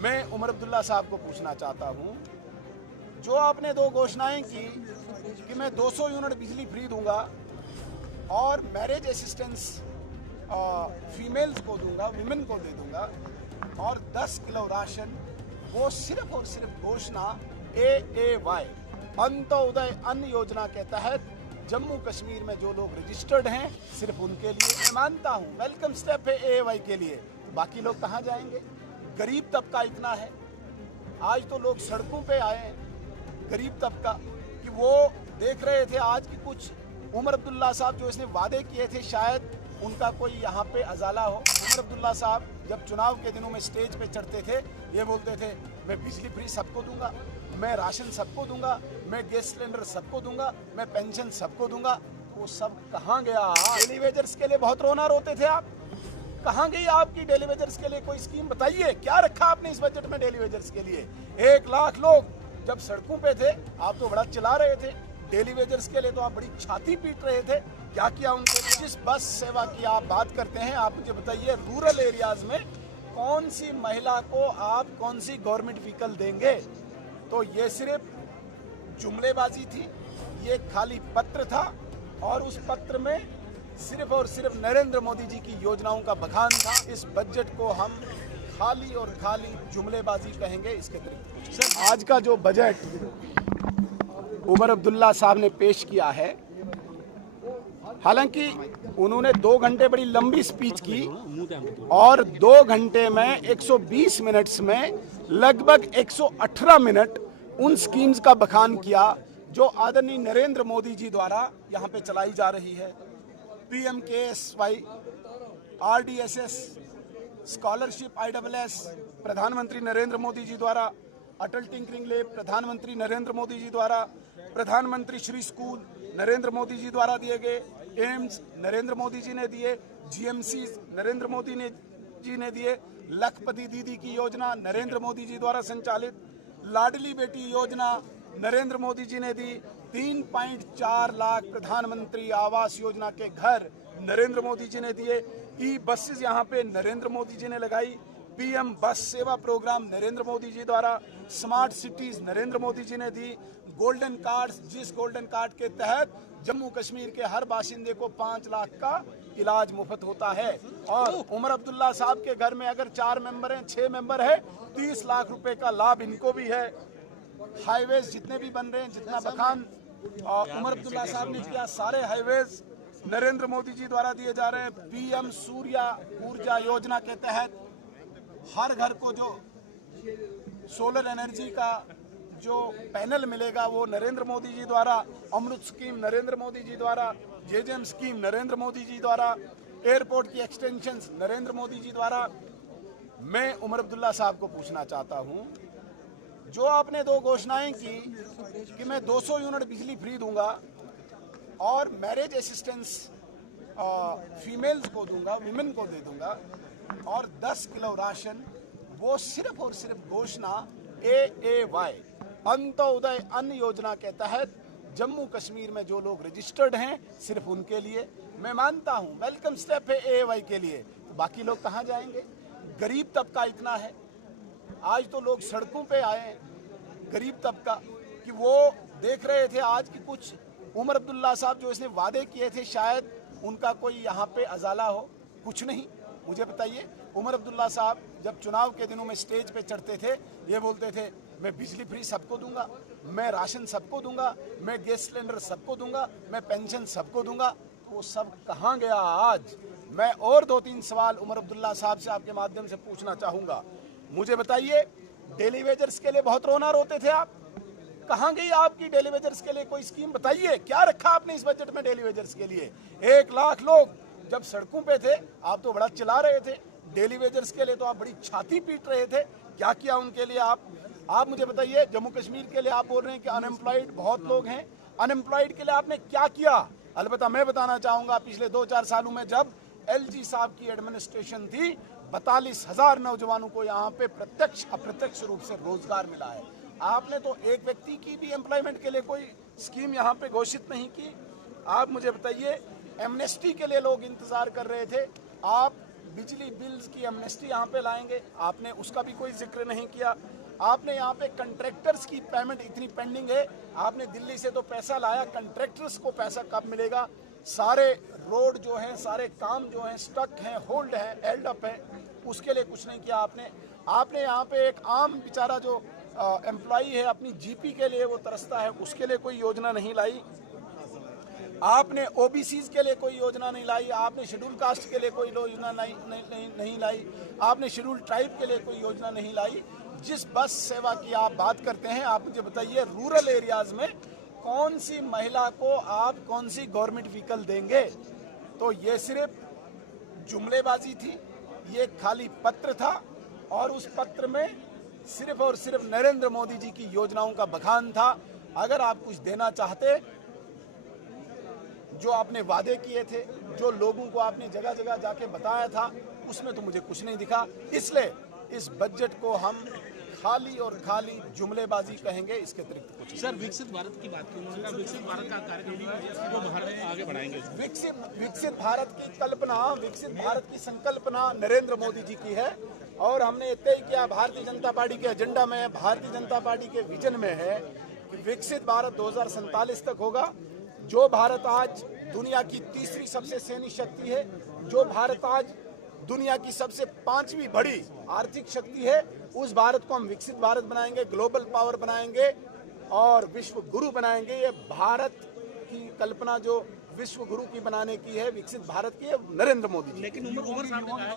मैं उमर अब्दुल्ला साहब को पूछना चाहता हूं, जो आपने दो घोषणाएं की कि मैं 200 यूनिट बिजली फ्री दूंगा और मैरिज असिस्टेंस फीमेल्स को दूंगा, विमेन को दे दूंगा और 10 किलो राशन, वो सिर्फ और सिर्फ घोषणा AAY अंत्योदय अन्न योजना के तहत जम्मू कश्मीर में जो लोग रजिस्टर्ड हैं सिर्फ उनके लिए। मैं मानता हूं वेलकम स्टेप है AAY के लिए, बाकी लोग कहां जाएंगे? गरीब तबका इतना है, आज तो लोग सड़कों पे आए हैं, गरीब तबका, कि वो देख रहे थे आज की कुछ उमर अब्दुल्ला साहब जो इसने वादे किए थे शायद उनका कोई यहाँ पे अजाला हो। उमर अब्दुल्ला साहब जब चुनाव के दिनों में स्टेज पे चढ़ते थे ये बोलते थे मैं बिजली फ्री सबको दूंगा, मैं राशन सबको दूंगा, मैं गैस सिलेंडर सबको दूंगा, मैं पेंशन सबको दूंगा। वो सब कहाँ गया? डेली वेजर्स के लिए बहुत रोना रोते थे आप, कहाँ गई आपकी डेली वेजर्स के लिए कोई स्कीम? बताइए क्या रखा आपने इस बजट में डेली वेजर्स के लिए? 1 लाख लोग जब सड़कों पे थे आप तो बड़ा चिल्ला रहे थे, डेली वेजर्स के लिए तो आप बड़ी छाती पीट रहे थे। क्या किया उनके लिए? जिस बस सेवा की आप बात करते हैं, आप मुझे बताइए रूरल एरियाज में कौन सी महिला को आप कौन सी गवर्नमेंट व्हीकल देंगे? तो ये सिर्फ जुमलेबाजी थी, ये खाली पत्र था और उस पत्र में सिर्फ और सिर्फ नरेंद्र मोदी जी की योजनाओं का बखान था। इस बजट को हम खाली और खाली जुमलेबाजी कहेंगे, इसके अतिरिक्त सर आज का जो बजट उमर अब्दुल्ला साहब ने पेश किया है, हालांकि उन्होंने 2 घंटे बड़ी लंबी स्पीच की और 2 घंटे में 120 मिनट्स में लगभग 118 मिनट उन स्कीम्स का बखान किया जो आदरणीय नरेंद्र मोदी जी द्वारा यहाँ पे चलाई जा रही है। PMKSY, RDSS, स्कॉलरशिप ISS प्रधानमंत्री नरेंद्र मोदी जी द्वारा, अटल टिंकरिंग लैब प्रधानमंत्री नरेंद्र मोदी जी द्वारा, प्रधानमंत्री श्री स्कूल नरेंद्र मोदी जी द्वारा दिए गए, एम्स नरेंद्र मोदी जी ने दिए, GMC नरेंद्र मोदी जी ने दिए, लखपति दीदी की योजना नरेंद्र मोदी जी द्वारा संचालित, लाडली बेटी योजना नरेंद्र मोदी जी ने दी, 3.4 लाख प्रधानमंत्री आवास योजना के घर नरेंद्र मोदी जी ने दिए, बसेस यहाँ पे नरेंद्र मोदी जी ने लगाई, PM बस सेवा प्रोग्राम नरेंद्र मोदी जी द्वारा, स्मार्ट सिटीज नरेंद्र मोदी जी ने दी, गोल्डन कार्ड, जिस गोल्डन कार्ड के तहत जम्मू कश्मीर के हर बाशिंदे को 5 लाख का इलाज मुफ्त होता है। और उमर अब्दुल्ला साहब के घर में अगर 4 मेंबर हैं, 6 मेंबर है, 30 लाख रुपए का लाभ इनको भी है। हाईवेज जितने भी बन रहे हैं, जितना बखान उमर अब्दुल्ला साहब ने किया, सारे हाईवेज नरेंद्र मोदी जी द्वारा दिए जा रहे हैं। PM सूर्या ऊर्जा योजना के तहत हर घर को जो सोलर एनर्जी का जो पैनल मिलेगा वो नरेंद्र मोदी जी द्वारा, अमृत स्कीम नरेंद्र मोदी जी द्वारा, JJM स्कीम नरेंद्र मोदी जी द्वारा, एयरपोर्ट की एक्सटेंशंस नरेंद्र मोदी जी द्वारा। मैं उमर अब्दुल्ला साहब को पूछना चाहता हूं, जो आपने 2 घोषणाएं की कि मैं 200 यूनिट बिजली फ्री दूंगा और मैरिज असिस्टेंस फीमेल्स को दूंगा, विमेन को दे दूंगा और 10 किलो राशन, वो सिर्फ और सिर्फ घोषणा AAY अंत्योदय अन्न योजना के तहत जम्मू कश्मीर में जो लोग रजिस्टर्ड हैं सिर्फ उनके लिए। मैं मानता हूं वेलकम स्टेप है AAY के लिए, तो बाकी लोग कहां जाएंगे? गरीब तबका इतना है, आज तो लोग सड़कों पे आए हैं, गरीब तबका, कि वो देख रहे थे आज की कुछ उमर अब्दुल्ला साहब जो इसने वादे किए थे शायद उनका कोई यहाँ पे अजाला हो। कुछ नहीं, मुझे बताइए उमर अब्दुल्ला साहब जब चुनाव के दिनों में स्टेज पे चढ़ते थे ये बोलते थे मैं बिजली फ्री सबको दूंगा, मैं राशन सबको दूंगा, मैं गैस सिलेंडर सबको दूंगा, मैं पेंशन सबको दूंगा। तो वो सब कहाँ गया आज? मैं और 2-3 सवाल उमर अब्दुल्ला साहब से आपके माध्यम से पूछना चाहूँगा। मुझे बताइए डेली वेजर्स के लिए बहुत रोना रोते थे आप, कहाँ गई आपकी डेली वेजर्स के लिए कोई स्कीम? बताइए क्या रखा आपने इस बजट में डेली वेजर्स के लिए? 1 लाख लोग जब सड़कों पे थे आप तो बड़ा चिल्ला रहे थे, डेली वेजर्स के लिए तो आप बड़ी छाती पीट रहे थे। क्या किया उनके लिए आप मुझे बताइए। जम्मू कश्मीर के लिए आप बोल रहे हैं कि अनएम्प्लॉयड बहुत लोग हैं, अनएम्प्लॉयड के लिए आपने क्या किया? अलबत्ता मैं बताना चाहूंगा पिछले 2-4 सालों में जब LG साहब की एडमिनिस्ट्रेशन थी 42,000 नौजवानों को यहाँ पे प्रत्यक्ष अप्रत्यक्ष रूप से रोजगार मिला है। आपने तो एक व्यक्ति की भी एम्प्लॉयमेंट के लिए कोई स्कीम यहाँ पे घोषित नहीं की। आप मुझे बताइए एमनेस्टी के लिए लोग इंतजार कर रहे थे, आप बिजली बिल्स की एमनेस्टी यहाँ पे लाएंगे, आपने उसका भी कोई जिक्र नहीं किया। आपने यहाँ पे कंट्रैक्टर्स की पेमेंट इतनी पेंडिंग है, आपने दिल्ली से तो पैसा लाया, कंट्रैक्टर्स को पैसा कब मिलेगा? सारे रोड जो हैं, सारे काम जो हैं स्टक हैं, होल्ड है, हेल्ड अप है, उसके लिए कुछ नहीं किया आपने। आपने यहाँ पे एक आम बेचारा जो एम्प्लॉई है अपनी जीपी के लिए वो तरसता है, उसके लिए कोई योजना नहीं लाई। आपने ओबीसीज के लिए कोई योजना नहीं लाई, आपने शेड्यूल कास्ट के लिए कोई योजना नहीं लाई, आपने शेड्यूल ट्राइब के लिए कोई योजना नहीं लाई। जिस बस सेवा की आप बात करते हैं, आप मुझे बताइए रूरल एरियाज में कौन सी महिला को आप कौन सी गवर्नमेंट व्हीकल देंगे? तो ये सिर्फ जुमलेबाजी थी, ये खाली पत्र था और उस पत्र में सिर्फ और सिर्फ नरेंद्र मोदी जी की योजनाओं का बखान था। अगर आप कुछ देना चाहते, जो आपने वादे किए थे, जो लोगों को आपने जगह जगह जाके बताया था, उसमें तो मुझे कुछ नहीं दिखा। इसलिए इस बजट को हम खाली और खाली जुमलेबाजी कहेंगे, इसके अतिरिक्त कुछ। सर, विकसित भारत की बात की, उन्होंने कहा विकसित भारत का कार्यक्रम वो भारत आगे बढ़ाएंगे। विकसित भारत की कल्पना, विकसित भारत की संकल्पना नरेंद्र मोदी जी की है और हमने तय किया, भारतीय जनता पार्टी के एजेंडा में, भारतीय जनता पार्टी के विजन में है कि विकसित भारत 2047 तक होगा। जो भारत आज दुनिया की तीसरी सबसे सैन्य शक्ति है, जो भारत आज दुनिया की सबसे 5वीं बड़ी आर्थिक शक्ति है, उस भारत को हम विकसित भारत बनाएंगे, ग्लोबल पावर बनाएंगे और विश्व गुरु बनाएंगे। ये भारत की कल्पना जो विश्व गुरु की बनाने की है, विकसित भारत की है, नरेंद्र मोदी जी। लेकिन उमर साहब ने कहा